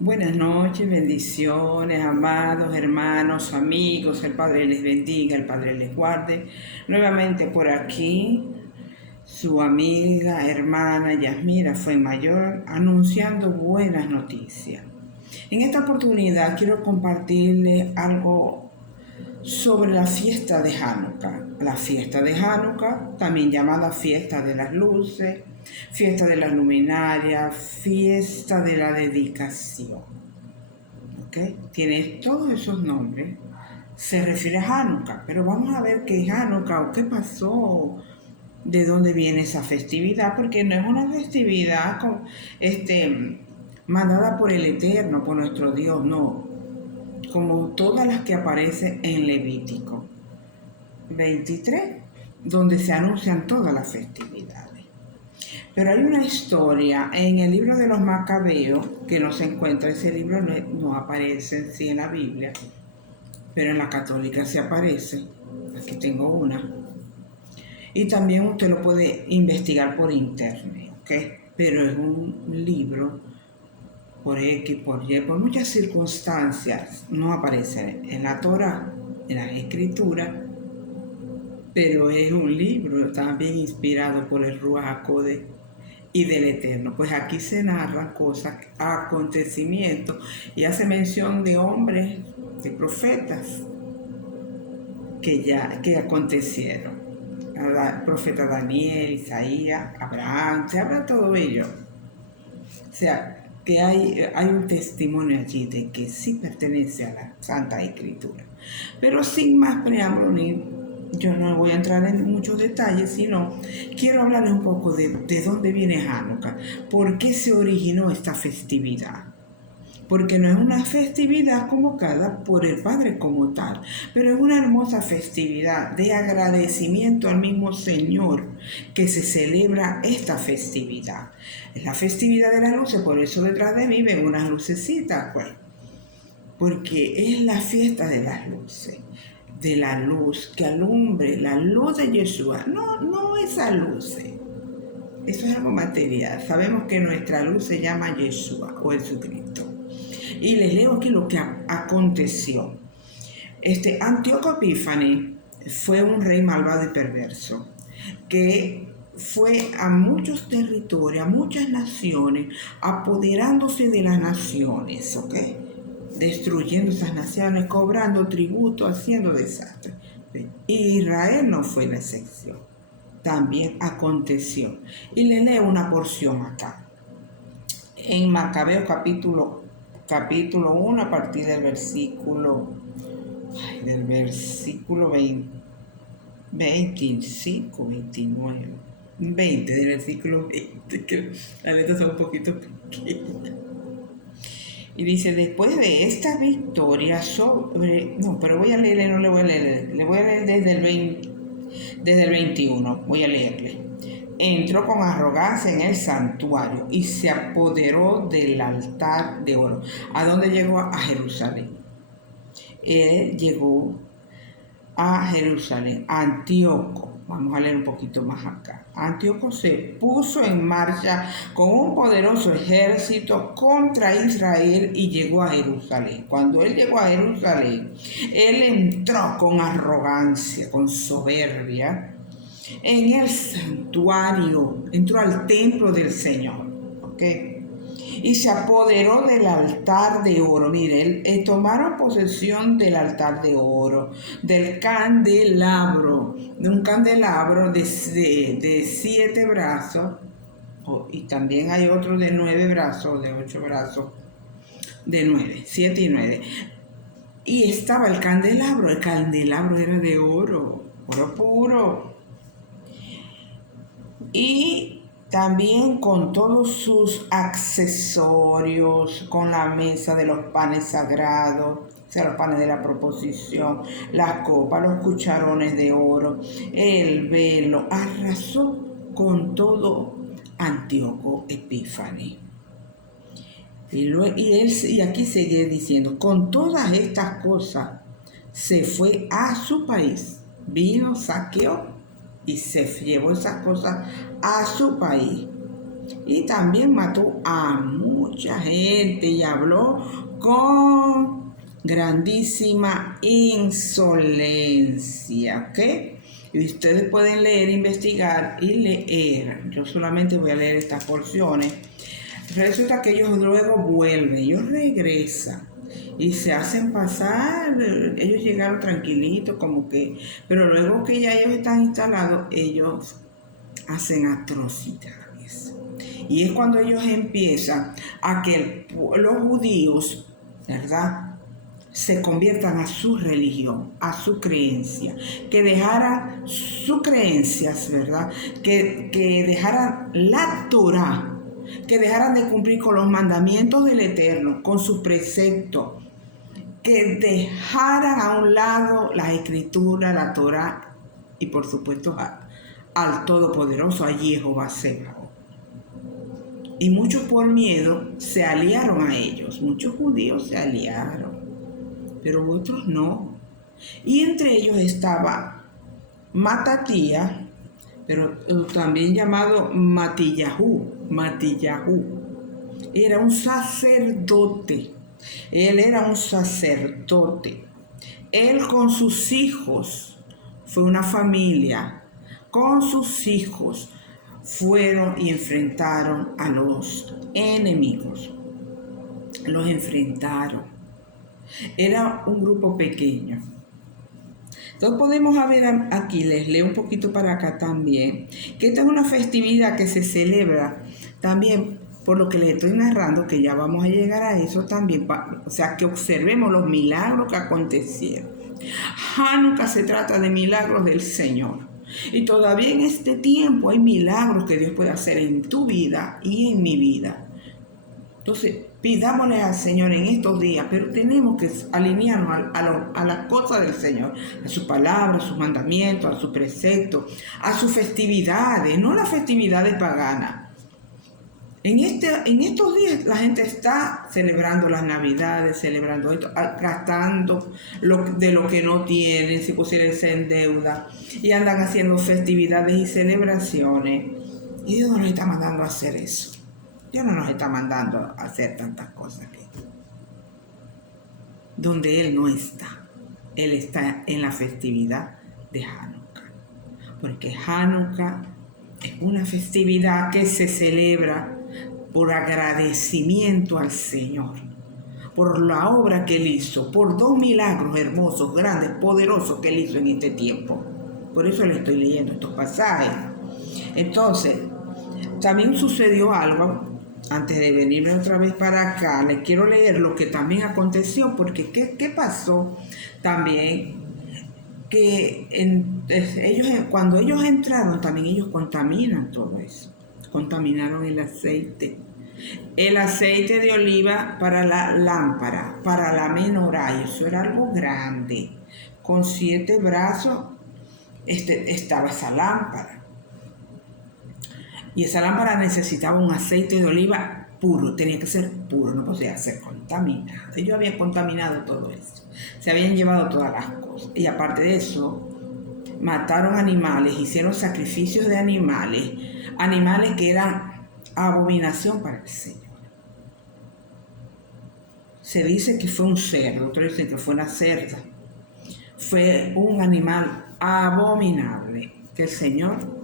Buenas noches, bendiciones, amados hermanos, amigos, el Padre les bendiga, el Padre les guarde. Nuevamente por aquí, su amiga, hermana Yasmira Fuenmayor, anunciando buenas noticias. En esta oportunidad quiero compartirles algo sobre la fiesta de Hanukkah. La fiesta de Hanukkah, también llamada fiesta de las luces, fiesta de las luminarias, fiesta de la dedicación. ¿Okay? Tiene todos esos nombres. Se refiere a Hanukkah, pero vamos a ver qué es Hanukkah o qué pasó, de dónde viene esa festividad, porque no es una festividad mandada por el Eterno, por nuestro Dios, no, como todas las que aparecen en Levítico 23, donde se anuncian todas las festividades. Pero hay una historia en el libro de los Macabeos que no se encuentra, ese libro no aparece en sí en la Biblia, pero en la católica sí aparece. Aquí tengo una. Y también usted lo puede investigar por internet, ¿ok? Pero es un libro por X, por Y, por muchas circunstancias, no aparece en la Torah, en las escrituras, pero es un libro también inspirado por el Ruach HaKodesh y del Eterno. Pues aquí se narran cosas, acontecimientos, y hace mención de hombres, de profetas, que acontecieron. El profeta Daniel, Isaías, Abraham, se habla todo ello. O sea, que hay un testimonio allí de que sí pertenece a la Santa Escritura. Pero sin más preámbulo, yo no voy a entrar en muchos detalles, sino quiero hablarles un poco de dónde viene Hanukkah, por qué se originó esta festividad. Porque no es una festividad convocada por el Padre como tal, pero es una hermosa festividad de agradecimiento al mismo Señor que se celebra esta festividad. Es la festividad de las luces, por eso detrás de mí ven unas lucecitas, pues, porque es la fiesta de las luces, de la luz que alumbre, la luz de Yeshua, no esa luz. Eso es algo material. Sabemos que nuestra luz se llama Yeshua o Jesucristo. Y les leo aquí lo que aconteció. Antíoco Epífanes fue un rey malvado y perverso, que fue a muchos territorios, a muchas naciones, apoderándose de las naciones, ¿ok? Destruyendo esas naciones, cobrando tributo, haciendo desastres. Y Israel no fue la excepción. También aconteció. Y le leo una porción acá. En Macabeos capítulo 1, a partir del versículo 25, 29, 20, del versículo 20, que las letras son un poquito pequeñas. Y dice, después de esta victoria no, pero voy a leerle, no le voy a leer, le voy a leer desde el 21, voy a leerle. Entró con arrogancia en el santuario y se apoderó del altar de oro. ¿A dónde llegó? A Jerusalén. Él llegó a Jerusalén, Antíoco. Vamos a leer un poquito más acá. Antíoco se puso en marcha con un poderoso ejército contra Israel y llegó a Jerusalén. Cuando él llegó a Jerusalén, él entró con arrogancia, con soberbia, en el santuario, entró al templo del Señor, ¿ok? Y se apoderó del altar de oro. Mire, tomaron posesión del altar de oro, del candelabro, de un candelabro de 7 brazos, y también hay otro de 9 brazos, de 8 brazos, de 9, 7 y 9. Y estaba el candelabro era de oro, oro puro. Y también con todos sus accesorios, con la mesa de los panes sagrados, o sea, los panes de la proposición, las copas, los cucharones de oro, el velo, arrasó con todo Antíoco Epífanes. Y aquí sigue diciendo, con todas estas cosas se fue a su país, vino, saqueó y se llevó esas cosas a su país. Y también mató a mucha gente y habló con grandísima insolencia, ¿ok? Y ustedes pueden leer, investigar y leer. Yo solamente voy a leer estas porciones. Resulta que ellos luego vuelven, ellos regresan y se hacen pasar. Ellos llegaron tranquilitos, como que, pero luego que ya ellos están instalados, ellos hacen atrocidades. Y es cuando ellos empiezan a que los judíos, ¿verdad?, se conviertan a su religión, a su creencia, que dejaran sus creencias, ¿verdad?, que dejaran la Torá, que dejaran de cumplir con los mandamientos del Eterno, con sus preceptos, que dejaran a un lado las escrituras, la Torá y por supuesto al Todopoderoso, a Jehová Sebaot. Y muchos por miedo se aliaron a ellos, muchos judíos se aliaron, pero otros no. Y entre ellos estaba Matatías, pero también llamado Matillahu. Era un sacerdote. Él era un sacerdote. Él con sus hijos, fue una familia, con sus hijos fueron y enfrentaron a los enemigos. Los enfrentaron. Era un grupo pequeño. Entonces podemos ver aquí, les leo un poquito para acá también, que esta es una festividad que se celebra también, por lo que les estoy narrando, que ya vamos a llegar a eso también, o sea, que observemos los milagros que acontecieron. Hanukkah se trata de milagros del Señor. Y todavía en este tiempo hay milagros que Dios puede hacer en tu vida y en mi vida. Entonces, pidámosle al Señor en estos días, pero tenemos que alinearnos a las cosas del Señor, a su palabra, a sus mandamientos, a sus preceptos, a sus festividades, no las festividades paganas. En estos días la gente está celebrando las Navidades, celebrando esto, gastando de lo que no tienen, si pusiesen en deuda, y andan haciendo festividades y celebraciones. Y Dios no nos está mandando a hacer eso. Dios no nos está mandando a hacer tantas cosas aquí. Donde Él no está. Él está en la festividad de Hanukkah. Porque Hanukkah es una festividad que se celebra por agradecimiento al Señor, por la obra que Él hizo, por 2 milagros hermosos, grandes, poderosos que Él hizo en este tiempo. Por eso le estoy leyendo estos pasajes. Entonces, también sucedió algo. Antes de venirme otra vez para acá, les quiero leer lo que también aconteció, porque ¿qué pasó? También que cuando ellos entraron, también ellos contaminan todo eso. Contaminaron el aceite de oliva para la lámpara, para la menorá, y eso era algo grande. Con 7 brazos estaba esa lámpara. Y esa lámpara necesitaba un aceite de oliva puro, tenía que ser puro, no podía ser contaminado. Ellos habían contaminado todo eso, se habían llevado todas las cosas. Y aparte de eso, mataron animales, hicieron sacrificios de animales que eran abominación para el Señor. Se dice que fue un cerdo, otros dicen que fue una cerda. Fue un animal abominable que el Señor...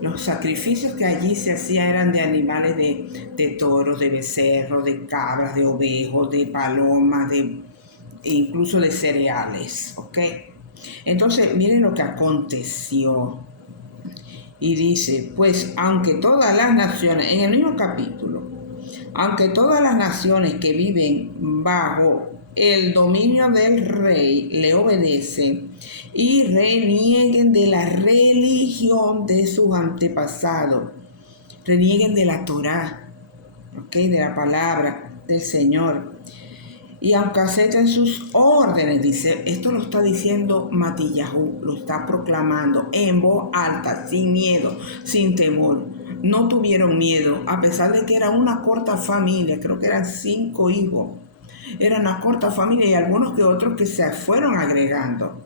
Los sacrificios que allí se hacían eran de animales de toros, de becerros, de cabras, de ovejos, de palomas, incluso de cereales, ¿ok? Entonces, miren lo que aconteció. Y dice, pues, aunque todas las naciones, en el mismo capítulo, aunque todas las naciones que viven bajo el dominio del rey le obedecen y renieguen de la religión de sus antepasados, renieguen de la Torá, ¿okay?, de la palabra del Señor, y aunque acepten sus órdenes, dice, esto lo está diciendo Matillahu, lo está proclamando en voz alta, sin miedo, sin temor. No tuvieron miedo, a pesar de que era una corta familia, creo que eran 5 hijos. Era una corta familia y algunos que otros que se fueron agregando,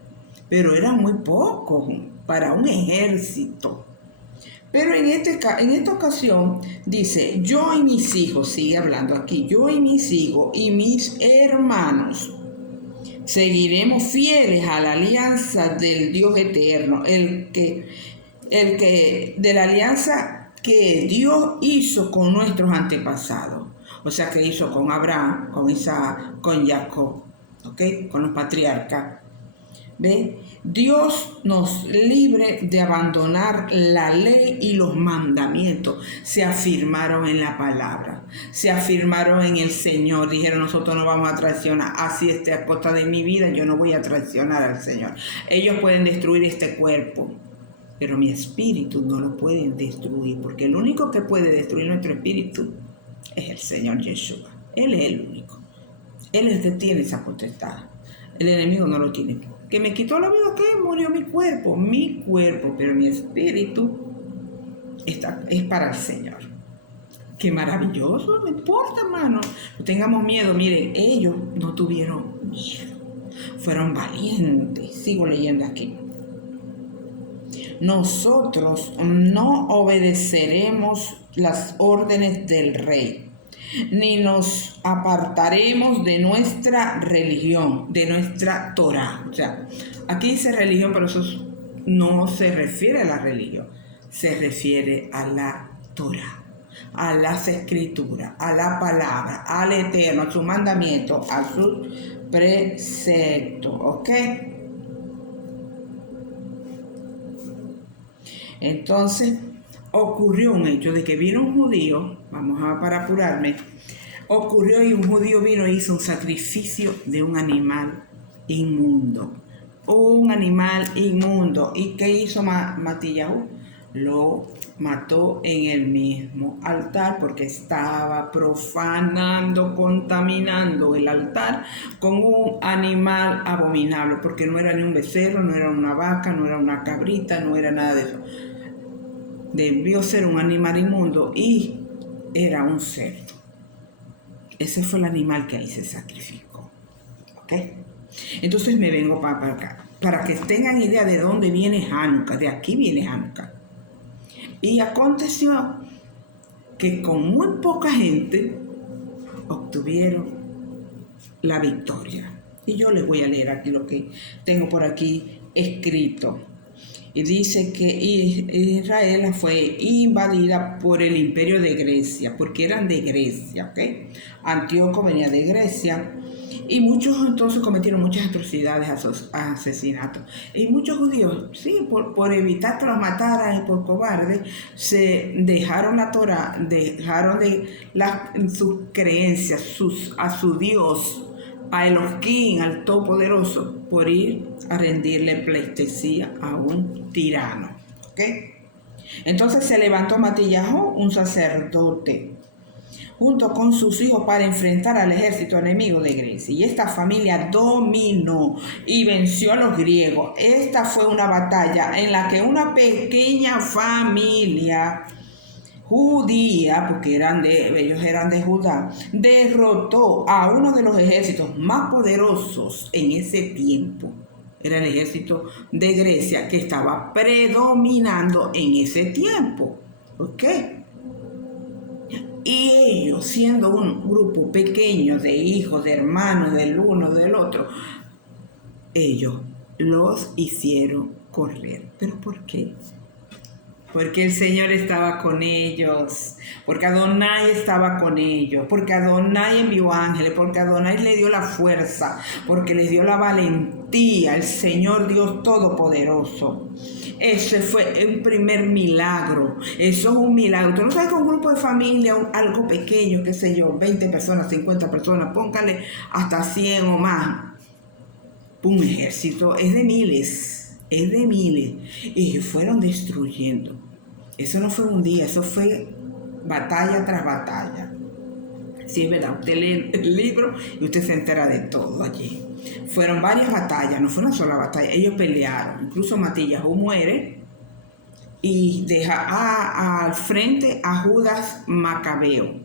pero eran muy pocos para un ejército. Pero en esta ocasión dice, yo y mis hijos, sigue hablando aquí, yo y mis hijos y mis hermanos seguiremos fieles a la alianza del Dios eterno, de la alianza que Dios hizo con nuestros antepasados. O sea, que hizo con Abraham, con Isaac, con Jacob, ¿ok? Con los patriarcas. ¿Ve? Dios nos libre de abandonar la ley y los mandamientos. Se afirmaron en la palabra, se afirmaron en el Señor. Dijeron, nosotros no vamos a traicionar. Así esté a costa de mi vida, yo no voy a traicionar al Señor. Ellos pueden destruir este cuerpo, pero mi espíritu no lo pueden destruir, porque el único que puede destruir nuestro espíritu es el Señor Yeshua. Él es el único. Él es el que tiene esa potestad. El enemigo no lo tiene. Que me quitó la vida, ¿qué? Murió mi cuerpo, pero mi espíritu es para el Señor. Qué maravilloso, no importa, hermano. No tengamos miedo. Miren, ellos no tuvieron miedo. Fueron valientes. Sigo leyendo aquí. Nosotros no obedeceremos las órdenes del rey, ni nos apartaremos de nuestra religión, de nuestra Torah. O sea, aquí dice religión, pero eso no se refiere a la religión, se refiere a la Torah, a las escrituras, a la palabra, al Eterno, a su mandamiento, a sus preceptos, ¿ok? Entonces, ocurrió un hecho de que vino un judío, para apurarme, ocurrió y un judío vino e hizo un sacrificio de un animal inmundo. ¿Y qué hizo Matillahu? Lo mató en el mismo altar porque estaba profanando, contaminando el altar con un animal abominable, porque no era ni un becerro, no era una vaca, no era una cabrita, no era nada de eso. Debió ser un animal inmundo y era un cerdo. Ese fue el animal que ahí se sacrificó. ¿Ok? Entonces me vengo para acá, para que tengan idea de dónde viene Hanukkah. De aquí viene Hanukkah. Y aconteció que con muy poca gente obtuvieron la victoria. Y yo les voy a leer aquí lo que tengo por aquí escrito. Y dice que Israel fue invadida por el imperio de Grecia, porque eran de Grecia, ¿ok? Antíoco venía de Grecia, y muchos entonces cometieron muchas atrocidades, asesinatos. Y muchos judíos, sí, por evitar que los mataran y por cobardes, se dejaron la Torah, dejaron sus creencias, a su Dios, a Elohim, al Todopoderoso, por ir a rendirle pleitesía a un tirano. ¿Ok? Entonces se levantó Matillahu, un sacerdote, junto con sus hijos para enfrentar al ejército enemigo de Grecia. Y esta familia dominó y venció a los griegos. Esta fue una batalla en la que una pequeña familia judía, porque ellos eran de Judá, derrotó a uno de los ejércitos más poderosos en ese tiempo. Era el ejército de Grecia que estaba predominando en ese tiempo. ¿Ok? Y ellos, siendo un grupo pequeño de hijos, de hermanos, del uno, del otro, ellos los hicieron correr. ¿Pero por qué? Porque el Señor estaba con ellos, porque Adonai estaba con ellos, porque Adonai envió ángeles, porque Adonai le dio la fuerza, porque les dio la valentía, el Señor Dios Todopoderoso. Ese fue un primer milagro. Eso es un milagro. Tú no sabes que un grupo de familia, algo pequeño, qué sé yo, 20 personas, 50 personas, póngale hasta 100 o más. Un ejército es de miles. Y fueron destruyendo. Eso no fue un día, eso fue batalla tras batalla. Sí, es verdad, usted lee el libro y usted se entera de todo allí. Fueron varias batallas, no fue una sola batalla. Ellos pelearon, incluso Matillahu muere y deja al frente a Judas Macabeo.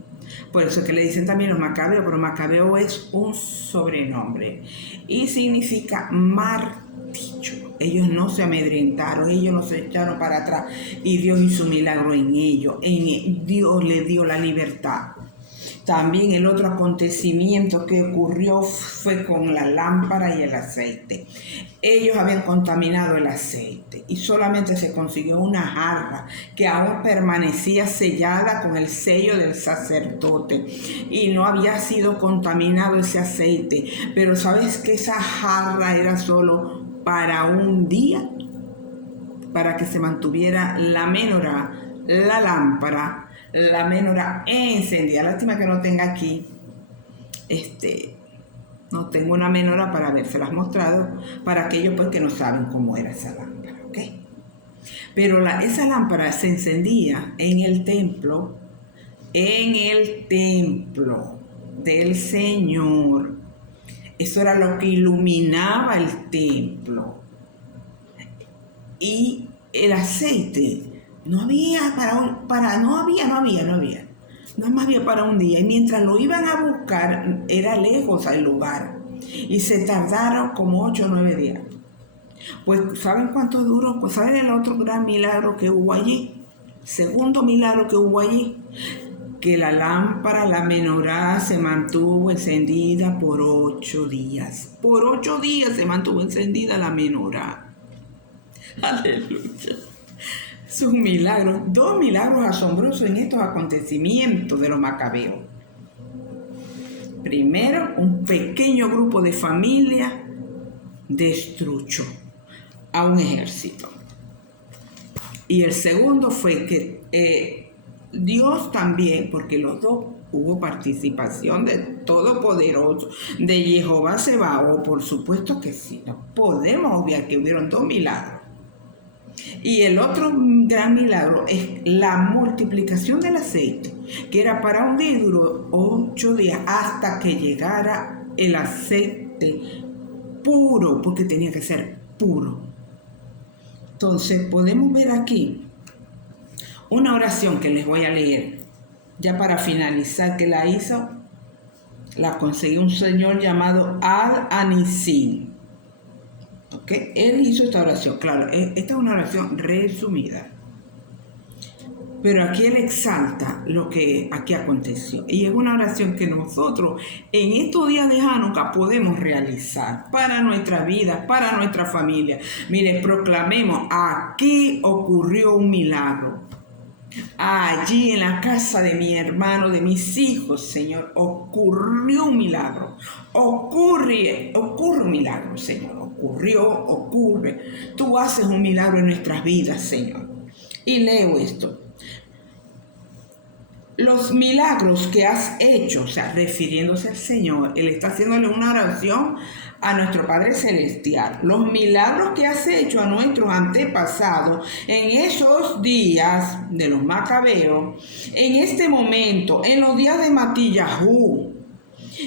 Por eso es que le dicen también los macabeos, pero macabeo es un sobrenombre y significa martillo. Ellos no se amedrentaron, ellos no se echaron para atrás y Dios hizo un milagro en ellos. Dios les dio la libertad. También el otro acontecimiento que ocurrió fue con la lámpara y el aceite. Ellos habían contaminado el aceite y solamente se consiguió una jarra que aún permanecía sellada con el sello del sacerdote y no había sido contaminado ese aceite. Pero ¿sabes que esa jarra era solo para un día? Para que se mantuviera la menorá, la lámpara, la menorá encendida. Lástima que no tenga aquí, no tengo una menorá para habérselas mostrado para aquellos pues que no saben cómo era esa lámpara, ¿ok? Pero esa lámpara se encendía en el templo del Señor. Eso era lo que iluminaba el templo. Y el aceite no había no había. Nada más había para un día. Y mientras lo iban a buscar, era lejos el lugar. Y se tardaron como 8 o 9 días. Pues, ¿saben cuánto duró? Pues, ¿saben el otro gran milagro que hubo allí? Segundo milagro que hubo allí. Que la lámpara, la menorá, se mantuvo encendida por 8 días. Por 8 días se mantuvo encendida la menorá. Aleluya. Es un milagro, 2 milagros asombrosos en estos acontecimientos de los macabeos. Primero, un pequeño grupo de familia destruyó a un ejército. Y el segundo fue que Dios también, porque los dos hubo participación de Todopoderoso, de Jehová Sebaot, por supuesto que sí. No podemos obviar que hubieron 2 milagros. Y el otro gran milagro es la multiplicación del aceite, que era para un día y duró 8 días hasta que llegara el aceite puro, porque tenía que ser puro. Entonces podemos ver aquí una oración que les voy a leer, ya para finalizar, que la consiguió un señor llamado Al-Anisim. ¿Okay? Él hizo esta oración, claro, esta es una oración resumida, pero aquí él exalta lo que aquí aconteció, y es una oración que nosotros en estos días de Hanukkah podemos realizar para nuestra vida, para nuestra familia. Mire, proclamemos: aquí ocurrió un milagro. Allí en la casa de mi hermano, de mis hijos, Señor, ocurrió un milagro. Ocurre un milagro, Señor. Ocurre. Tú haces un milagro en nuestras vidas, Señor. Y leo esto. Los milagros que has hecho, o sea, refiriéndose al Señor, Él está haciéndole una oración a nuestro Padre Celestial. Los milagros que has hecho a nuestros antepasados en esos días de los macabeos, en este momento, en los días de Matillahu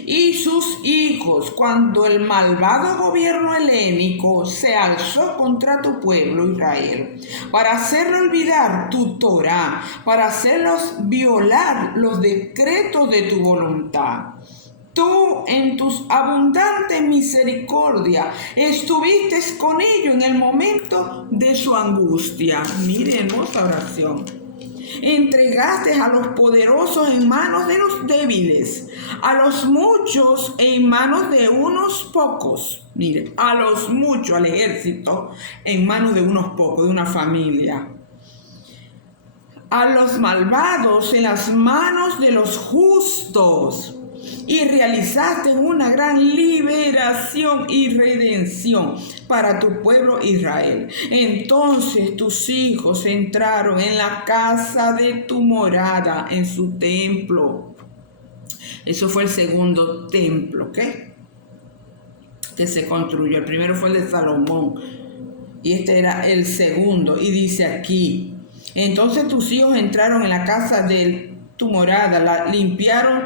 y sus hijos, cuando el malvado gobierno helénico se alzó contra tu pueblo Israel, para hacerlo olvidar tu Torá, para hacerlos violar los decretos de tu voluntad. Tú, en tus abundantes misericordia, estuviste con ellos en el momento de su angustia. Mire, hermosa oración. Entregaste a los poderosos en manos de los débiles, a los muchos en manos de unos pocos. Mire, a los muchos, al ejército, en manos de unos pocos, de una familia. A los malvados en las manos de los justos. Y realizaste una gran liberación y redención para tu pueblo Israel. Entonces tus hijos entraron en la casa de tu morada, en su templo. Eso fue el segundo templo, ¿ok? Que se construyó. El primero fue el de Salomón y este era el segundo. Y dice aquí: entonces tus hijos entraron en la casa de tu morada, limpiaron,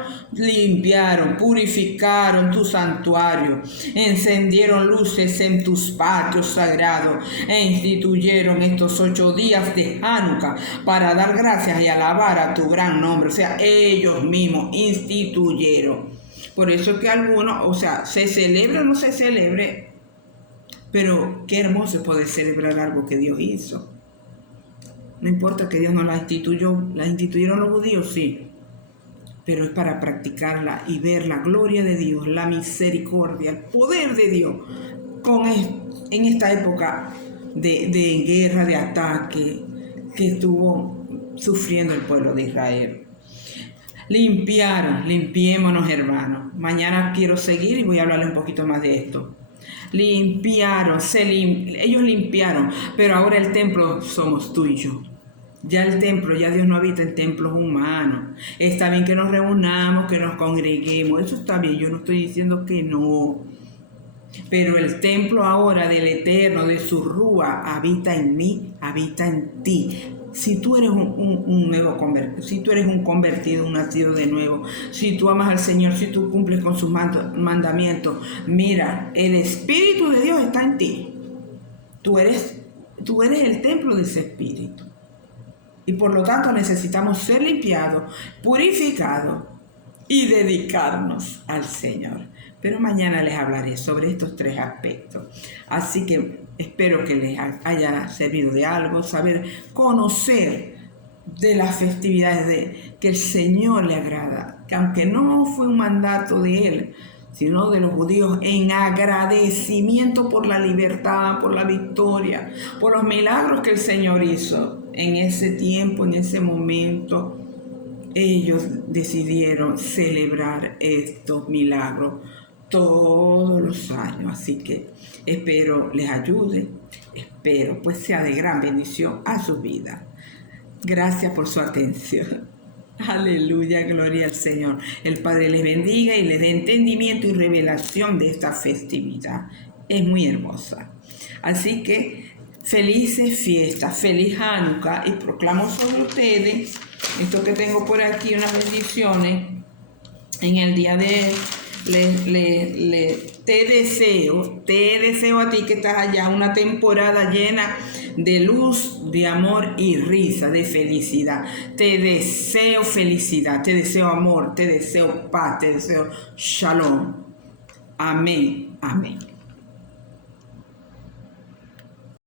purificaron tu santuario, encendieron luces en tus patios sagrados e instituyeron estos 8 días de Hanukkah para dar gracias y alabar a tu gran nombre. O sea, ellos mismos instituyeron. Por eso es que algunos, o sea, se celebre o no se celebre, pero qué hermoso es poder celebrar algo que Dios hizo. No importa que Dios no la instituyó, la instituyeron los judíos, sí, pero es para practicarla y ver la gloria de Dios, la misericordia, el poder de Dios en esta época de guerra, de ataque que estuvo sufriendo el pueblo de Israel. Limpiémonos, hermanos. Mañana quiero seguir y voy a hablarle un poquito más de esto. Ellos limpiaron, pero ahora el templo somos tú y yo. Ya el templo, ya Dios no habita en templos humanos. Está bien que nos reunamos, que nos congreguemos, eso está bien, yo no estoy diciendo que no. Pero el templo ahora del Eterno, de su Rúa, habita en mí, habita en ti. Si tú eres un nuevo convertido, si tú eres un convertido, un nacido de nuevo, si tú amas al Señor, si tú cumples con sus mandamientos, mira, el Espíritu de Dios está en ti. Tú eres el templo de ese Espíritu. Y por lo tanto necesitamos ser limpiados, purificados y dedicarnos al Señor. Pero mañana les hablaré sobre estos 3 aspectos. Así que espero que les haya servido de algo, conocer de las festividades que el Señor le agrada, que aunque no fue un mandato de Él, sino de los judíos, en agradecimiento por la libertad, por la victoria, por los milagros que el Señor hizo en ese tiempo, en ese momento. Ellos decidieron celebrar estos milagros todos los años. Así que espero les ayude, espero pues sea de gran bendición a su vida. Gracias por su atención. Aleluya, gloria al Señor. El Padre les bendiga y les dé entendimiento y revelación de esta festividad. Es muy hermosa. Así que felices fiestas, feliz Hanukkah, y proclamo sobre ustedes esto que tengo por aquí, unas bendiciones en el día de te deseo a ti que estás allá una temporada llena de luz, de amor y risa, de felicidad. Te deseo felicidad, te deseo amor, te deseo paz, te deseo shalom. Amén, amén.